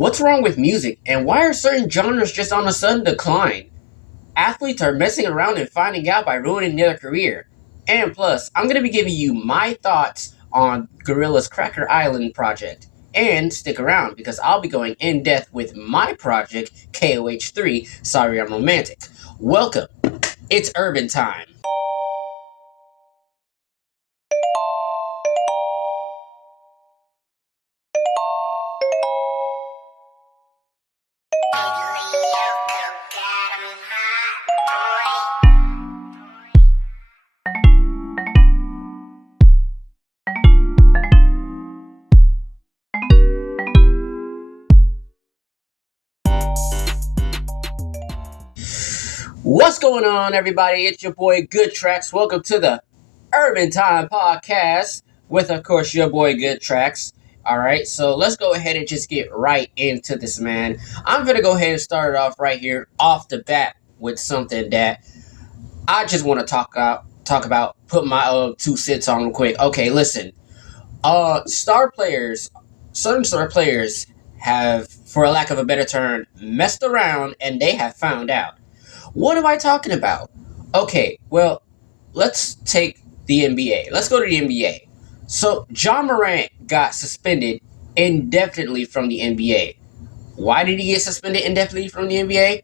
What's wrong with music, and why are certain genres just on a sudden decline? Athletes are messing around and finding out by ruining their career. And plus, I'm going to be giving you my thoughts on Gorilla's Cracker Island project. And stick around because I'll be going in depth with my project, KOH3. Sorry, I'm romantic. Welcome. It's Urban Time. What's going on, everybody? It's your boy Good Tracks. Welcome to the Urban Time Podcast with, of course, your boy Good Tracks. All right, so let's go ahead and just get right into this, man. I'm gonna go ahead and start it off right here, off the bat, with something that I just want to talk about. Put my 2 cents on real quick. Okay, listen. Star players, certain star players have, for a lack of a better term, messed around and they have found out. What am I talking about? Okay, well, let's take the NBA. Let's go to the NBA. So, John Morant got suspended indefinitely from the NBA. Why did he get suspended indefinitely from the NBA?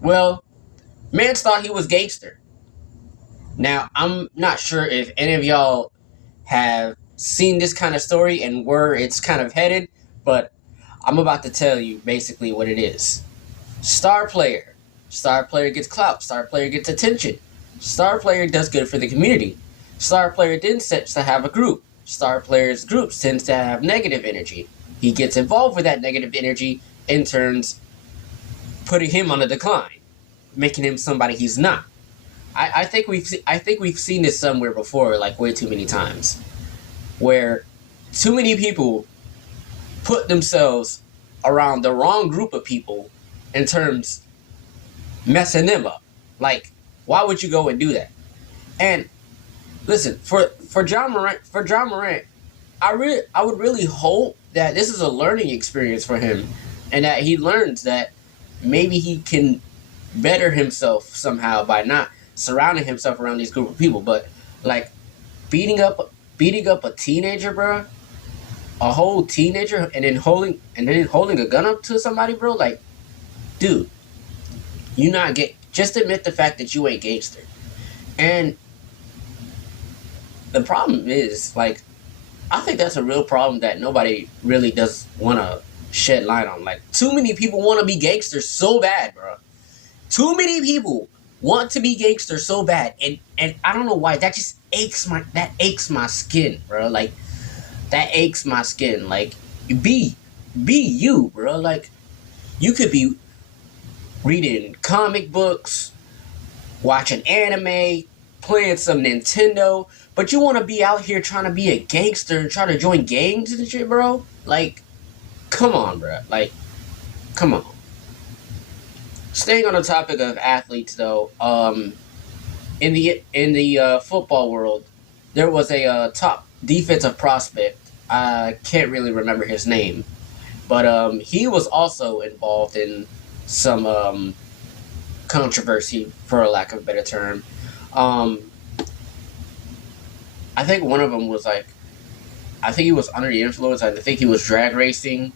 Well, mans thought he was gangster. Now, I'm not sure if any of y'all have seen this kind of story and where it's kind of headed, but I'm about to tell you basically what it is. Star player. Star player gets clout. Star player gets attention. Star player does good for the community. Star player then sets to have a group. Star player's group tends to have negative energy. He gets involved with that negative energy, in turns putting him on a decline, making him somebody he's not. I think we've seen this somewhere before, like way too many times, where too many people put themselves around the wrong group of people, in terms messing them up. Like, why would you go and do that? And listen, for John Morant, I would really hope that this is a learning experience for him, and that he learns that maybe he can better himself somehow by not surrounding himself around these group of people. But like beating up a teenager, bro, a whole teenager, and then holding a gun up to somebody, bro, like, dude, you not get. Just admit the fact that you ain't gangster. And the problem is, like, I think that's a real problem that nobody really does want to shed light on. Like, too many people want to be gangsters so bad, bro. Too many people want to be gangsters so bad, and I don't know why. That just aches my skin, bro. Like, that aches my skin. Like, be you, bro. Like, you could be reading comic books, watching anime, playing some Nintendo, but you want to be out here trying to be a gangster and try to join gangs and shit, bro? Like, come on, bro. Like, come on. Staying on the topic of athletes, though, in the football world, there was a top defensive prospect. I can't really remember his name, but he was also involved in some controversy, for a lack of a better term. I think one of them was like, I think he was under the influence. I think he was drag racing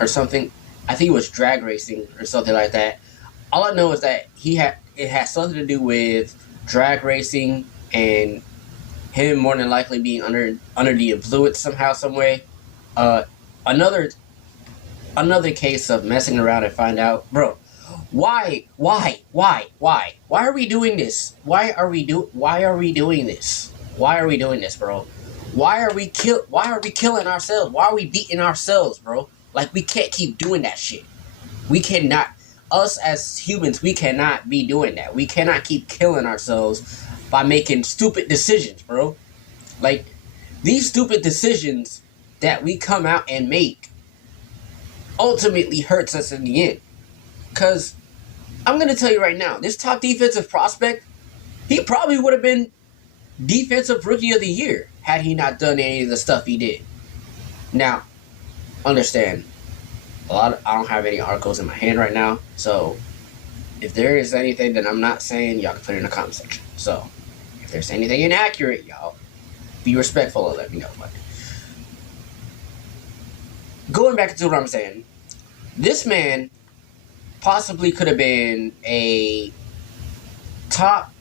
or something. I think he was drag racing or something like that. All I know is that it had something to do with drag racing and him more than likely being under the influence somehow, some way. Another case of messing around and find out, bro. Why are we doing this? Why are we doing this? Why are we doing this, bro? Why are we killing ourselves? Why are we beating ourselves, bro? Like, we can't keep doing that shit. We cannot. Us as humans, we cannot be doing that. We cannot keep killing ourselves by making stupid decisions, bro. Like, these stupid decisions that we come out and make ultimately hurts us in the end. Because I'm going to tell you right now, this top defensive prospect, he probably would have been defensive rookie of the year had he not done any of the stuff he did. Now, understand, I don't have any articles in my hand right now, so if there is anything that I'm not saying, y'all can put it in the comment section. So if there's anything inaccurate, y'all be respectful and let me know. But going back to what I'm saying, this man possibly could have been a top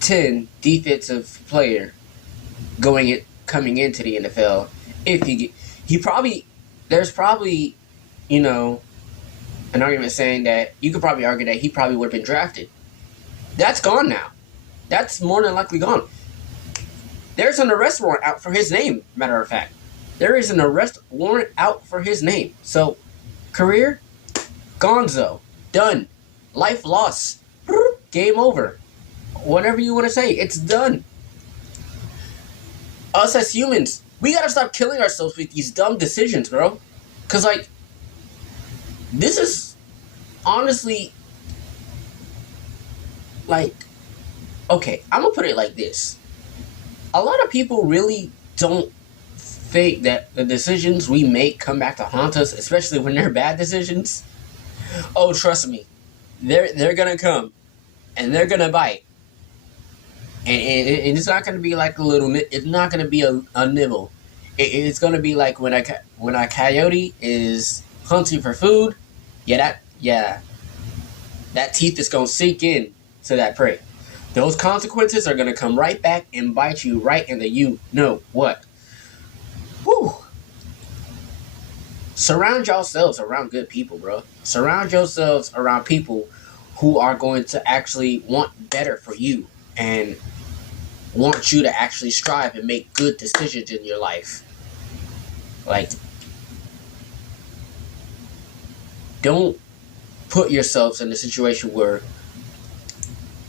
10 defensive player coming into the NFL. If he probably, there's probably, you know, an argument saying that you could probably argue that he probably would have been drafted. That's gone now. That's more than likely gone. There's an arrest warrant out for his name, matter of fact. There is an arrest warrant out for his name. So, career, gonzo, done. Life lost. Game over. Whatever you want to say, it's done. Us as humans, we gotta stop killing ourselves with these dumb decisions, bro. Because, like, this is honestly, like, okay, I'm gonna put it like this. A lot of people really don't think that the decisions we make come back to haunt us, especially when they're bad decisions. Oh, trust me, they're gonna come, and they're gonna bite, and it's not gonna be like a little. It's not gonna be a nibble. It's gonna be like when a coyote is hunting for food. That teeth is gonna sink in to that prey. Those consequences are gonna come right back and bite you right in the you know what. Whew. Surround yourselves around good people, bro. Surround yourselves around people who are going to actually want better for you and want you to actually strive and make good decisions in your life. Like, don't put yourselves in a situation where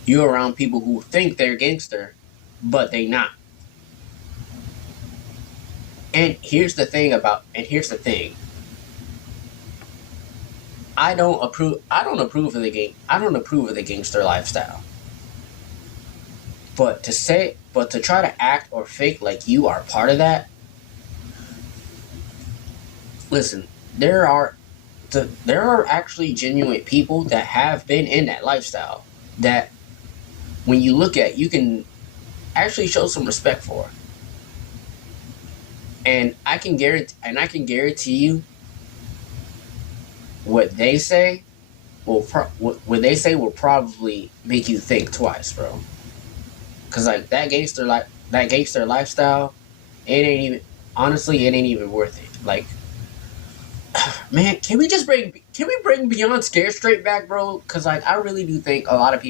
you're around people who think they're gangster, but they not. And here's the thing. I don't approve of the gangster lifestyle. But to try to act or fake like you are part of that. Listen, there are actually genuine people that have been in that lifestyle that when you look at, you can actually show some respect for. And I can guarantee you what they say will probably make you think twice, bro. Cause like that gangster lifestyle, it ain't even worth it. Like, man, can we bring Beyond Scare Straight back, bro? Cause like I really do think a lot of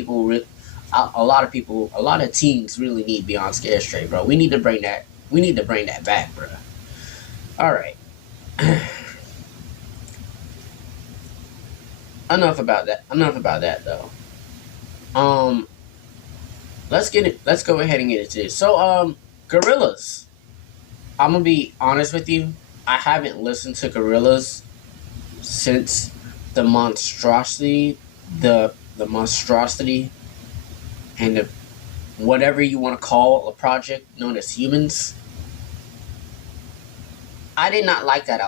teens really need Beyond Scare Straight, bro. We need to bring that back, bro. All right. Enough about that though. Let's go ahead and get into this. So, Gorillaz. I'm gonna be honest with you. I haven't listened to Gorillaz since the monstrosity, and the whatever you want to call a project known as Humans. I did not like that.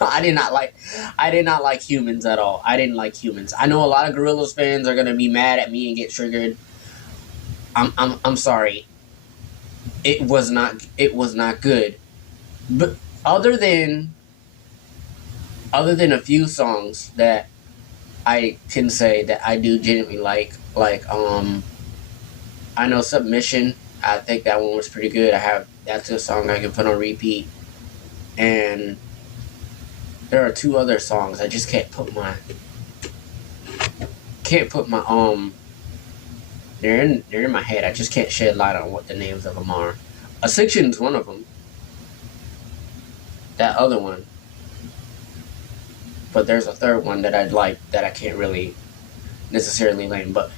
I did not like Humans at all. I didn't like Humans. I know a lot of Gorillaz fans are gonna be mad at me and get triggered. I'm sorry. It was not good. But other than a few songs that I can say that I do genuinely like I know Submission. I think that one was pretty good. That's a song I can put on repeat. And there are two other songs I just can't put my they're in my head. I just can't shed light on what the names of them are. Ascension's one of them. That other one. But there's a third one that I'd like that I can't really necessarily name. But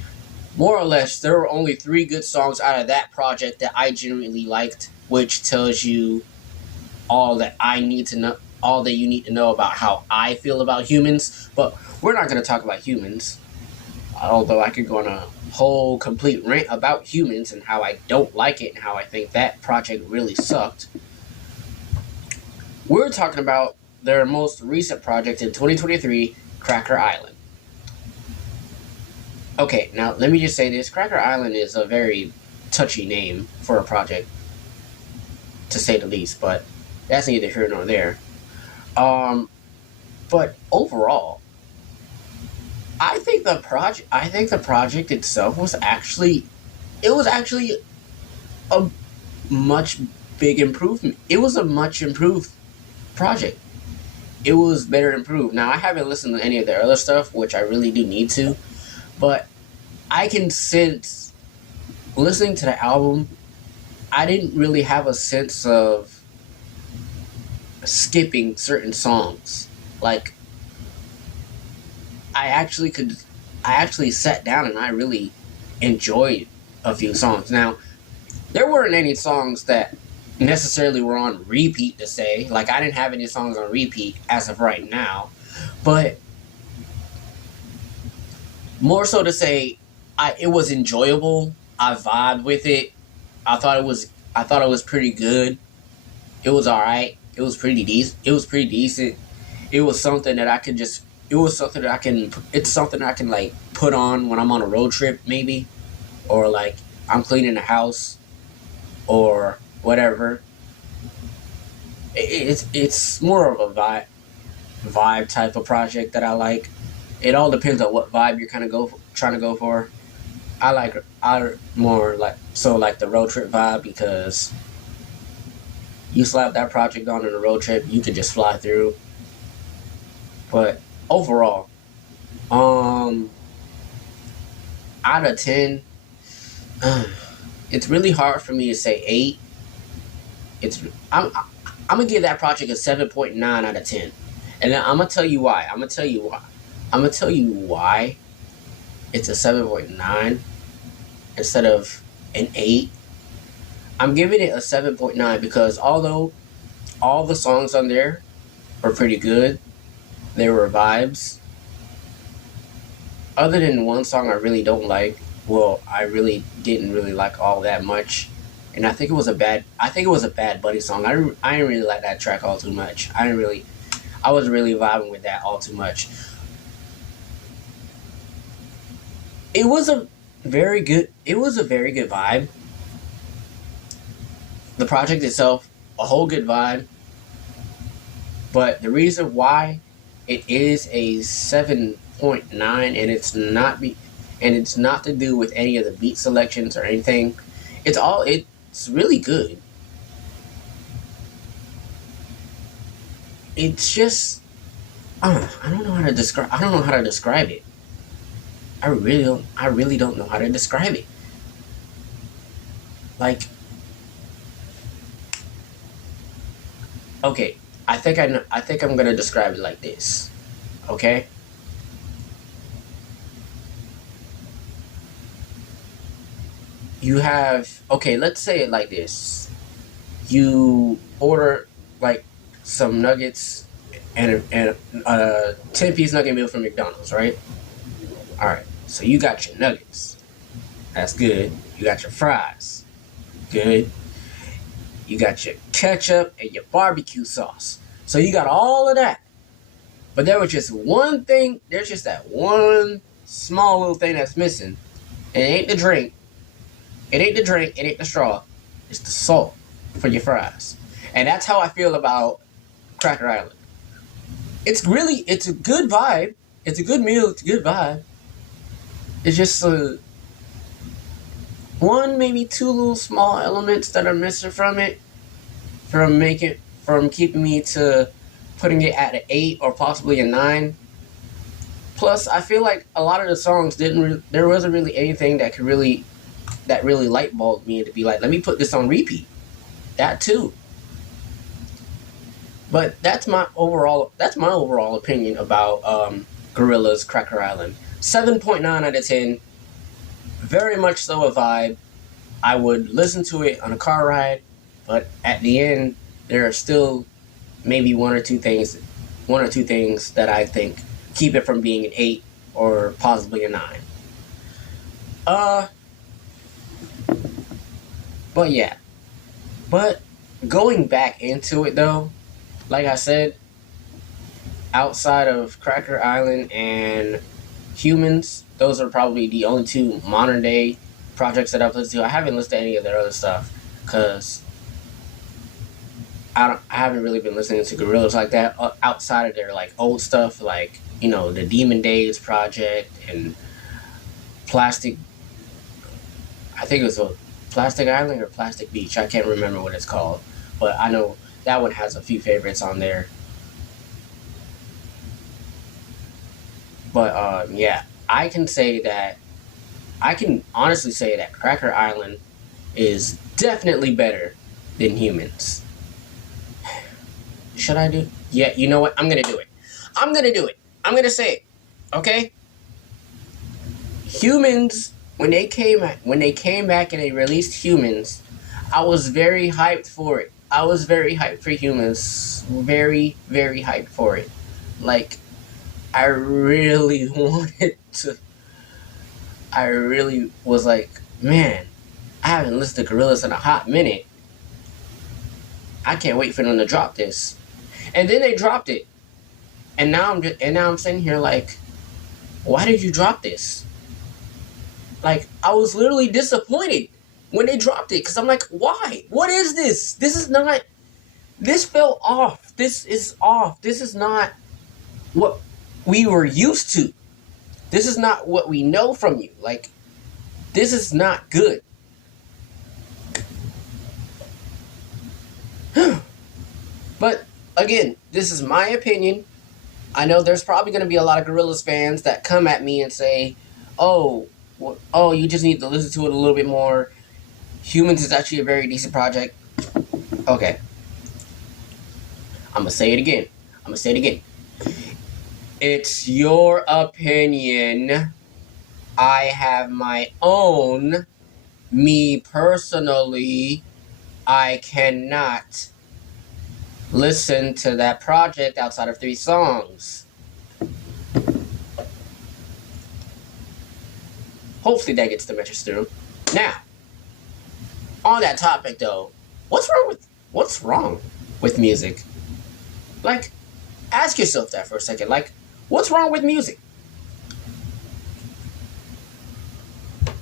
more or less, there were only 3 good songs out of that project that I genuinely liked, which tells you all that you need to know about how I feel about Humans. But we're not going to talk about Humans. Although I could go on a whole complete rant about Humans and how I don't like it and how I think that project really sucked. We're talking about their most recent project in 2023, Cracker Island. Okay, now let me just say this. Cracker Island is a very touchy name for a project, to say the least, but that's neither here nor there. Um, but overall, I think the project itself was actually, it was actually a much big improvement. It was a much improved project. It was better improved. Now I haven't listened to any of their other stuff, which I really do need to, but I can sense listening to the album. I didn't really have a sense of skipping certain songs. Like I actually could, I actually sat down and I really enjoyed a few songs. Now there weren't any songs that necessarily were on repeat to say. Like I didn't have any songs on repeat as of right now, but more so to say, it was enjoyable. I vibed with it. I thought it was pretty good. It was all right. It was pretty decent. It was pretty decent. It was something that I could just. It was something that I can. It's something that I can like put on when I'm on a road trip, maybe, or like I'm cleaning the house, or whatever. It's more of a vibe type of project that I like. It all depends on what vibe you're kind of trying to go for. I more like the road trip vibe, because you slap that project on in a road trip, you could just fly through. But overall, out of 10, it's really hard for me to say 8. It's I'm gonna give that project a 7.9 out of 10, and I'm gonna tell you why. I'm gonna tell you why it's a 7.9 instead of an 8. I'm giving it a 7.9 because although all the songs on there were pretty good, they were vibes. Other than one song I really don't like, well, I really didn't really like all that much, and I think it was a Bad Buddy song. I didn't really like that track all too much. I was really vibing with that all too much. It was a it was a very good vibe. The project itself, a whole good vibe. But the reason why it is a 7.9, and it's not to do with any of the beat selections or anything. It's really good. It's just I don't know how to describe it. I really don't know how to describe it. Like, okay, I think I'm gonna describe it like this. Okay? Let's say it like this. You order like some nuggets and a 10-piece nugget meal from McDonald's, right? All right. So you got your nuggets. That's good. You got your fries. Good. You got your ketchup and your barbecue sauce. So you got all of that. But there was just one thing, there's just that one small little thing that's missing. And it ain't the drink. It ain't the drink, it ain't the straw. It's the salt for your fries. And that's how I feel about Cracker Island. It's a good vibe. It's a good meal, it's a good vibe. It's just one, maybe two little small elements that are missing from it, from keeping me to putting it at an 8 or possibly a 9. Plus, I feel like a lot of the songs there wasn't really anything that really light bulbed me to be like, let me put this on repeat. That too. But that's my overall opinion about Gorillaz Cracker Island. 7.9 out of 10. Very much so a vibe. I would listen to it on a car ride, but at the end, there are still maybe one or two things that I think keep it from being an 8 or possibly a 9. But yeah. But going back into it though, like I said, outside of Cracker Island and Humans, those are probably the only two modern day projects that I've listened to. I haven't listened to any of their other stuff because I haven't really been listening to Gorillaz like that outside of their like old stuff, like the Demon Days project and Plastic. I think it was a Plastic Island or Plastic Beach. I can't remember what it's called, but I know that one has a few favorites on there. But yeah, I can honestly say that Cracker Island is definitely better than Humans. Should I do? Yeah, you know what? I'm gonna do it. I'm gonna say it. Okay. Humans, when they came back and they released Humans, I was very hyped for it. I was very hyped for Humans. Very, very hyped for it. Like, I really wanted to. I really was like, man, I haven't listened to Gorillaz in a hot minute. I can't wait for them to drop this. And then they dropped it. And now I'm sitting here like, why did you drop this? Like, I was literally disappointed when they dropped it because I'm like, why? What is this? This felt off. This is off. This is not what we were used to. This is not what we know from you. Like, this is not good. But again, this is my opinion. I know there's probably going to be a lot of Gorillaz fans that come at me and say, oh, you just need to listen to it a little bit more. Humans is actually a very decent project. Okay. I'm going to say it again. It's your opinion. I have my own. Me personally, I cannot listen to that project outside of 3 songs. Hopefully that gets the message through. Now, on that topic though, what's wrong with music? Like, ask yourself that for a second. Like, what's wrong with music?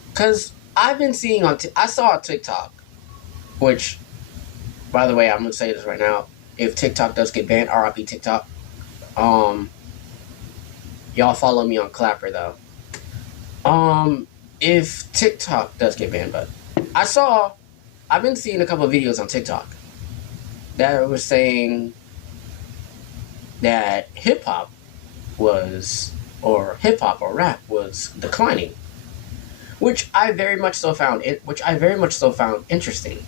Because I've been seeing I saw a TikTok, which, by the way, I'm going to say this right now. If TikTok does get banned, RIP TikTok. Y'all follow me on Clapper, though. If TikTok does get banned, but I've been seeing a couple of videos on TikTok that were saying that hip-hop or rap was declining, which I very much so found interesting.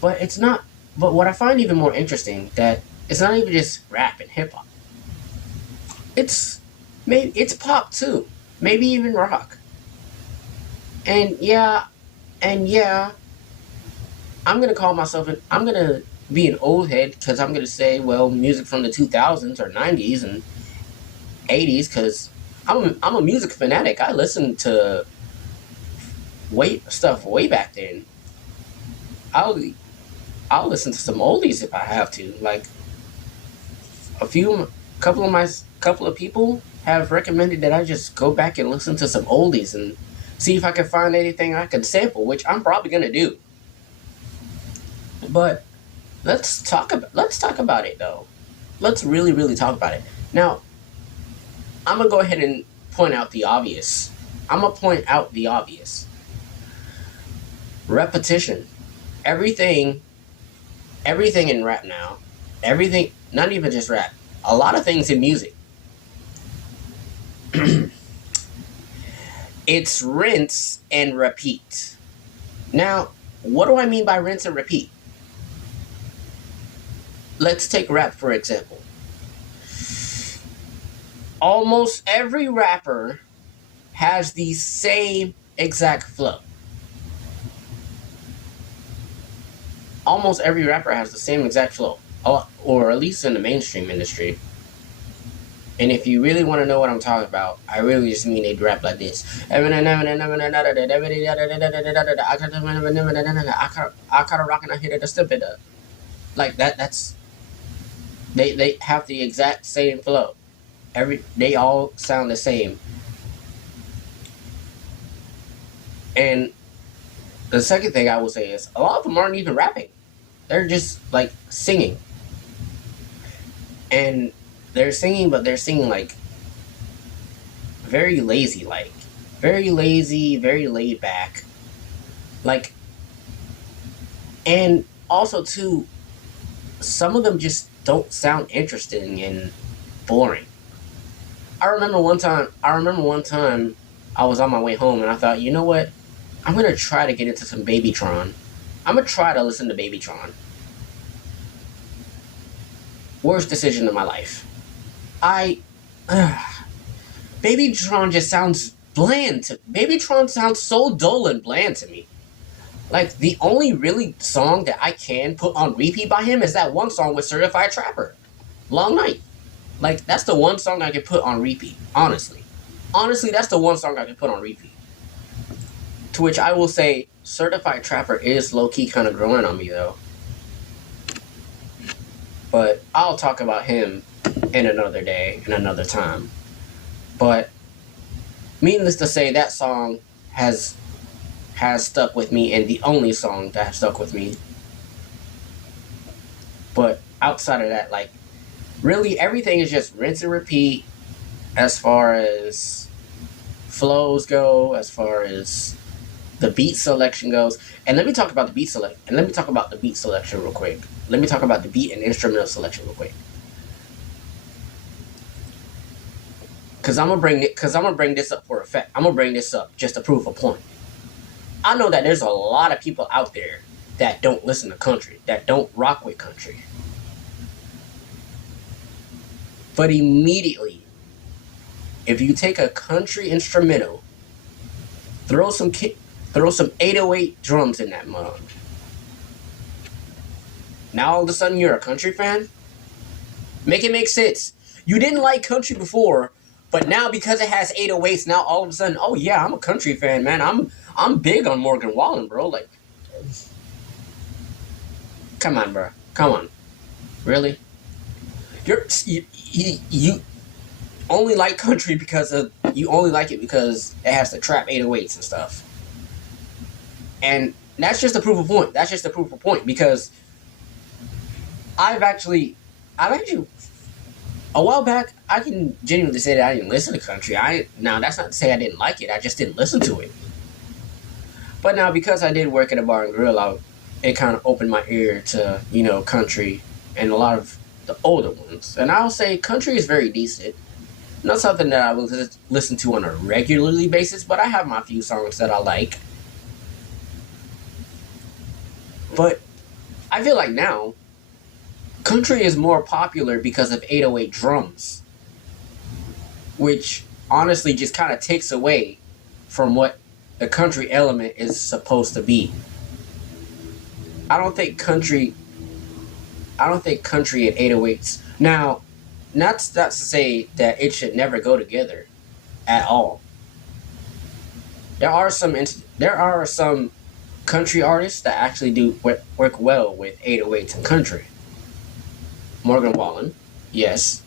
But it's not. But what I find even more interesting that it's not even just rap and hip hop. It's pop too, maybe even rock. And yeah, I'm gonna be an old head because I'm gonna say, well, music from the 2000s or 90s and 80s because I'm a music fanatic. I listened to stuff way back then. I'll listen to some oldies if I have to. Like, couple of people have recommended that I just go back and listen to some oldies and see if I can find anything I can sample, which I'm probably gonna do. But let's talk about it though. Let's really, really talk about it. Now, I'm gonna go ahead and point out the obvious. Repetition. Everything in rap now, not even just rap, a lot of things in music. It's rinse and repeat. Now, what do I mean by rinse and repeat? Let's take rap for example. Almost every rapper has the same exact flow. Almost every rapper has the same exact flow, or at least in the mainstream industry. And if you really want to know what I'm talking about, I really just mean they rap like this. Like that's They have the exact same flow. They all sound the same. And the second thing I will say is a lot of them aren't even rapping. They're just like singing. And they're singing, but they're singing like very lazy, very lazy, very laid back. Like, and also too, some of them just don't sound interesting and boring. I remember one time I was on my way home and I thought, you know what? I'm gonna try to get into some Babytron. I'm gonna try to listen to Babytron. Worst decision of my life. Babytron just sounds bland. Babytron sounds so dull and bland to me. Like, the only really song that I can put on repeat by him is that one song with Certified Trapper, Long Night. Like, that's the one song I can put on repeat, honestly. Honestly, that's the one song I can put on repeat. To which I will say, Certified Trapper is low-key kind of growing on me, though. But I'll talk about him in another day, in another time. But, needless to say, that song has stuck with me, and the only song that has stuck with me. But outside of that, like, really everything is just rinse and repeat as far as flows go, as far as the beat selection goes. And let me talk about the beat selection real quick. Let me talk about the beat and instrumental selection real quick. Cause I'm gonna bring this up for effect. I'm gonna bring this up just to prove a point. I know that there's a lot of people out there that don't listen to country, that don't rock with country. But immediately, if you take a country instrumental, throw some 808 drums in that mug, now all of a sudden you're a country fan? Make it make sense. You didn't like country before, but now because it has 808s, now all of a sudden, oh yeah, I'm a country fan, man. I'm big on Morgan Wallen, bro. Like, come on, bro. Come on. Really? You only like country you only like it because it has the trap 808s and stuff. And that's just a proof of point. That's just a proof of point because I've actually a while back, I can genuinely say that I didn't listen to country. Now that's not to say I didn't like it. I just didn't listen to it. But now because I did work at a bar and grill, it kind of opened my ear to country and a lot of the older ones. And I'll say country is very decent. Not something that I will listen to on a regularly basis, but I have my few songs that I like. But I feel like now, country is more popular because of 808 drums, which honestly just kind of takes away from what the country element is supposed to be. I don't think country and 808s. Now, not to say that it should never go together at all. There are some country artists that actually do work well with 808s and country. Morgan Wallen, yes,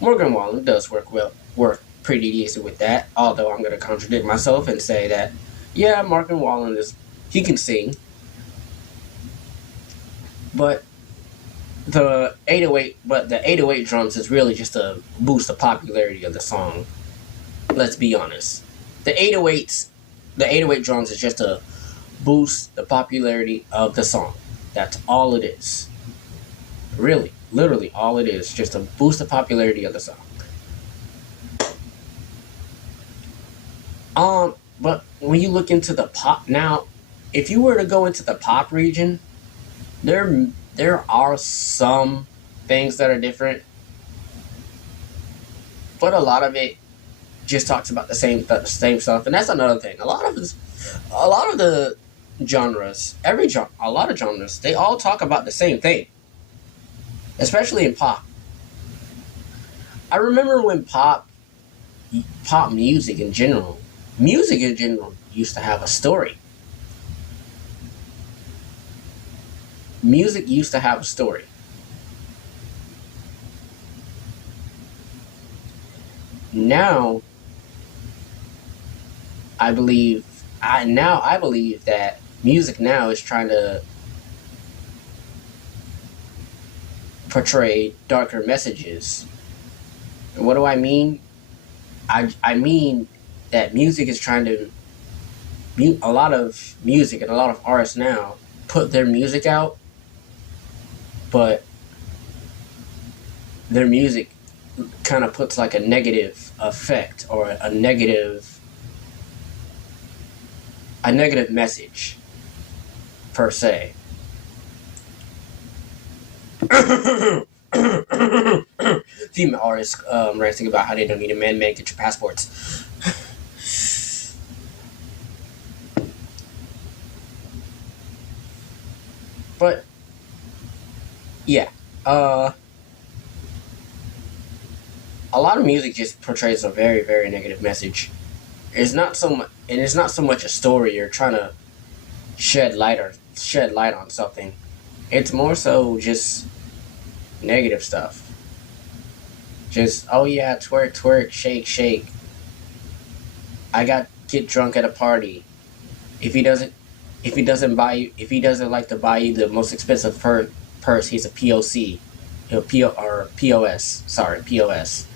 Morgan Wallen does work pretty decent with that. Although I'm going to contradict myself and say that, yeah, Morgan Wallen he can sing, but the 808 drums is really just to boost the popularity of the song. Let's be honest. The 808 drums is just to boost the popularity of the song. That's all it is. Really, literally all it is, just to boost the popularity of the song. But when you look into the pop now, if you were to go into the pop region, there are some things that are different, but a lot of it just talks about the same stuff, and that's another thing. A lot of the genres, a lot of genres, they all talk about the same thing, especially in pop. I remember when pop music in general used to have a story. Music used to have a story. Now I believe I believe that music now is trying to portray darker messages. And what do I mean? I mean that music is trying to a lot of music and a lot of artists now put their music out, but their music kind of puts like a negative effect or a negative message per se. Female artists ranting about how they don't need a man, get your passports. But yeah, a lot of music just portrays a very, very negative message. It's not so much, and it's not so much a story you're trying to shed light on something. It's more so just negative stuff. Just, oh yeah, twerk, twerk, shake, shake. Get drunk at a party. If he doesn't like to buy you the most expensive purse, he's a POC. Or POS. Sorry, POS.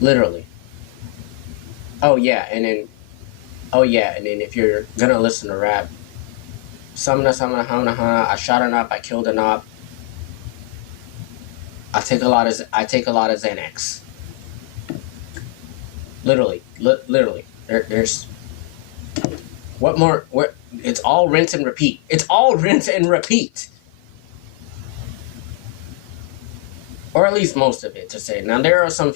Literally. Oh yeah, and then if you're gonna listen to rap, I shot an op, I killed an op. I take a lot of Xanax. Literally. There's what more? It's all rinse and repeat. It's all rinse and repeat. Or at least most of it, to say. Now there are some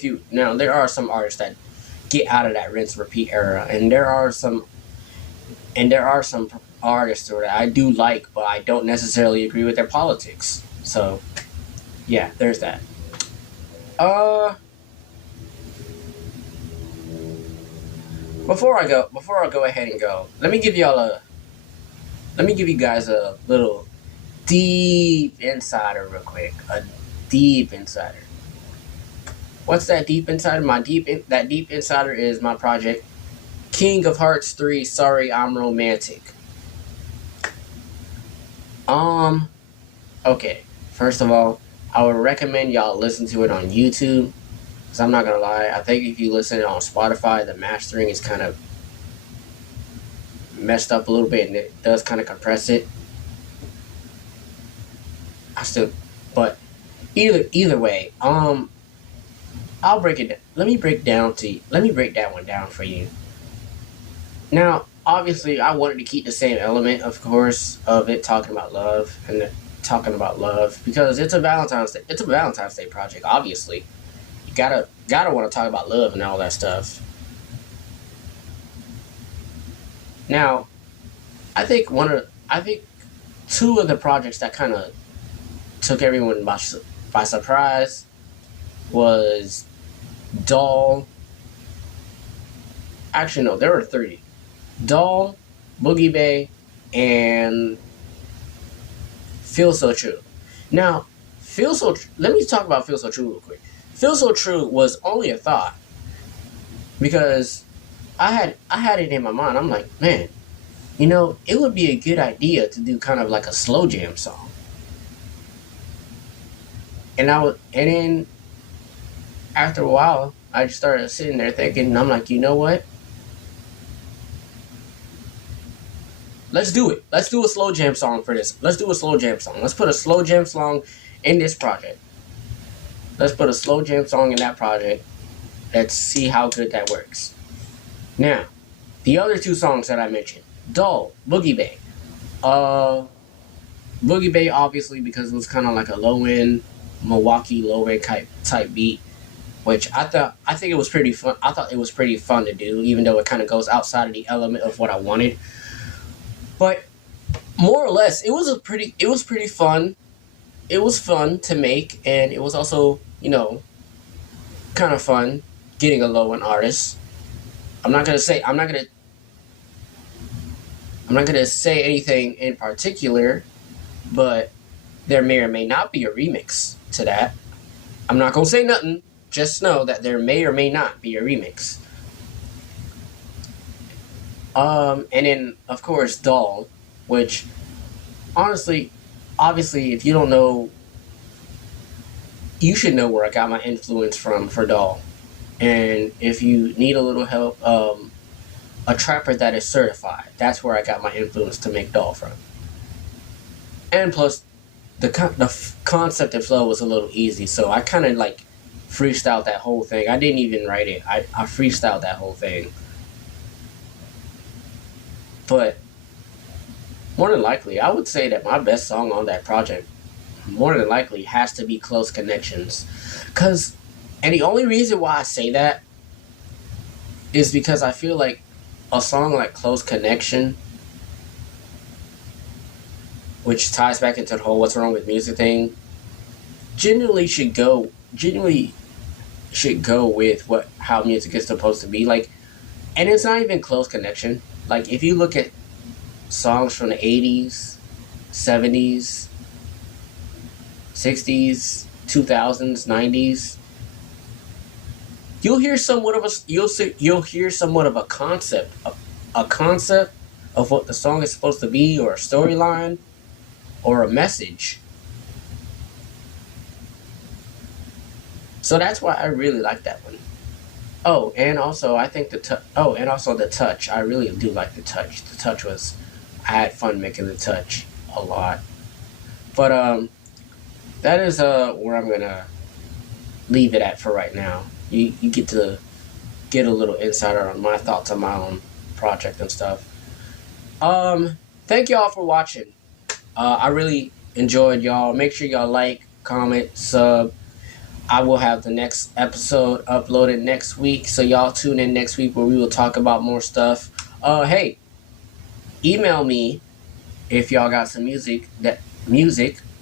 artists that get out of that rinse repeat era, and there are some artists that I do like, but I don't necessarily agree with their politics. So yeah, there's that. Before I go ahead and go, let me give you guys a little deep insider real quick. A deep insider. What's that deep insider? That deep insider is my project, King of Hearts 3, Sorry I'm Romantic. Okay. First of all, I would recommend y'all listen to it on YouTube. Because I'm not going to lie, I think if you listen on Spotify, the mastering is kind of messed up a little bit, and it does kind of compress it. But either way, I'll break it. Let me break that one down for you. Now, obviously, I wanted to keep the same element, of course, of it talking about love because it's a Valentine's Day project. Obviously, you gotta want to talk about love and all that stuff. Now, I think two of the projects that kind of took everyone by surprise was Doll. Actually, no, there were three: Doll, Boogie Bay, and Feel So True. Now, let me talk about Feel So True real quick. Feel So True was only a thought because I had it in my mind. I'm like, man, it would be a good idea to do kind of like a slow jam song. And then after a while, I just started sitting there thinking, and I'm like, you know what? Let's do it. Let's do a slow jam song for this. Let's do a slow jam song. Let's put a slow jam song in this project. Let's put a slow jam song in that project. Let's see how good that works. Now, the other two songs that I mentioned, Dull, Boogie Bay. Boogie Bay, obviously, because it was kind of like a low-end, Milwaukee low-end type beat, which I think it was pretty fun. I thought it was pretty fun to do, even though it kind of goes outside of the element of what I wanted. But more or less, it was pretty fun. It was fun to make, and it was also, kind of fun getting a low-end artist. I'm not gonna say anything in particular, but there may or may not be a remix to that. I'm not gonna say nothing. Just know that there may or may not be a remix. And then of course Doll, which honestly, obviously, if you don't know, you should know where I got my influence from for Doll. And if you need a little help, a trapper that is certified, that's where I got my influence to make Doll from. And plus, the concept and flow was a little easy, so I kind of like freestyled that whole thing. I didn't even write it. I freestyled that whole thing. But more than likely, I would say that my best song on that project, more than likely, has to be Close Connections. And the only reason why I say that is because I feel like a song like Close Connection, which ties back into the whole what's wrong with music thing, genuinely should go with how music is supposed to be. Like, and it's not even Close Connection. Like, if you look at songs from the 80s, 70s, 60s, 2000s, 90s, you'll hear somewhat of a concept of what the song is supposed to be, or a storyline, or a message. So that's why I really like that one. Oh, and also I think the touch. I really do like the touch. The touch was, I had fun making the touch a lot. But that is where I'm gonna leave it at for right now. You get to get a little insider on my thoughts on my own project and stuff. Thank y'all for watching. I really enjoyed y'all. Make sure y'all like, comment, sub. I will have the next episode uploaded next week, so y'all tune in next week where we will talk about more stuff. Hey, email me if y'all got some music,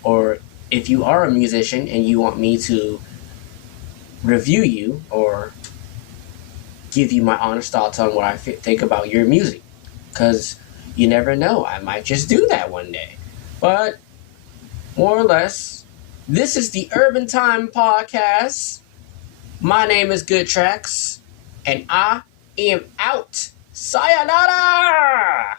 or if you are a musician and you want me to review you or give you my honest thoughts on what I think about your music, because you never know, I might just do that one day. But more or less, this is the Urban Time Podcast. My name is Good Tracks, and I am out. Sayonara!